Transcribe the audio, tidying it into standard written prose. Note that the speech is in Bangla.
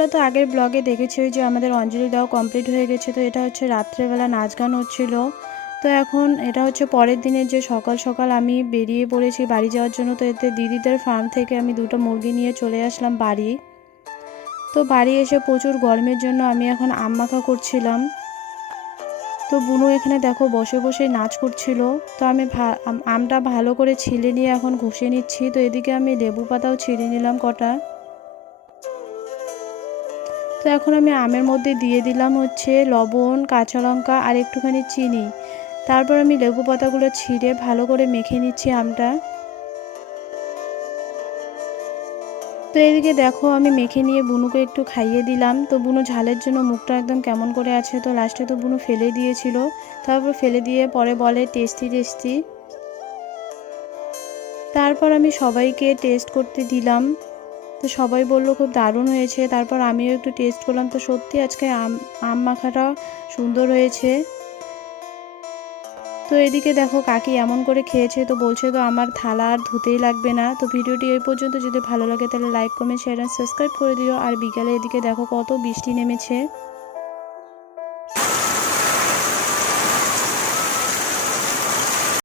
তোমরা তো আগের ব্লগে দেখেছো যে আমাদের অঞ্জলি দেওয়া কমপ্লিট হয়ে গেছে। তো এটা হচ্ছে রাত্রেবেলা নাচ গান হচ্ছিল। তো এখন এটা হচ্ছে পরের দিনের যে সকাল সকাল আমি বেরিয়ে পড়েছি বাড়ি যাওয়ার জন্য। তো এতে দিদিদের ফার্ম থেকে আমি দুটো মুরগি নিয়ে চলে আসলাম বাড়ি। তো বাড়ি এসে প্রচুর গরমের জন্য আমি এখন আম মাখা করছিলাম। তো বুনু এখানে দেখো বসে বসে নাচ করছিল। তো আমি আমটা ভালো করে ছিলে নিয়ে এখন ঘষে নিচ্ছি। তো এদিকে আমি লেবু পাতাও ছিঁড়ে নিলাম কটা। তো এখন আমি আমের মধ্যে দিয়ে দিলাম হচ্ছে লবণ, কাঁচা লঙ্কা আর একটুখানি চিনি। তারপর আমি লেবু পাতাগুলো ছিঁড়ে ভালো করে মেখে নিচ্ছি আমটা। তো এদিকে দেখো আমি মেখে নিয়ে বুনুকে একটু খাইয়ে দিলাম। তো বুনু ঝালের জন্য মুখটা একদম কেমন করে আছে। তো লাস্টে তো বুনু ফেলে দিয়েছিল। তারপর ফেলে দিয়ে পরে বলে টেস্টি টেস্টি। তারপর আমি সবাইকে টেস্ট করতে দিলাম। তো সবাই বললো খুব দারুণ হয়েছে। তারপর আমিও একটু টেস্ট করলাম। তো সত্যি আজকে আম মাখাটা সুন্দর হয়েছে। তো এদিকে দেখো কাকি এমন করে খেয়েছে। তো বলছে তো আমার থালা আর ধুতেই লাগবে না। তো ভিডিওটি এই পর্যন্ত, যদি ভালো লাগে তাহলে লাইক কমেন্ট শেয়ার আর সাবস্ক্রাইব করে দিও। আর বিকালে এদিকে দেখো কত বৃষ্টি নেমেছে।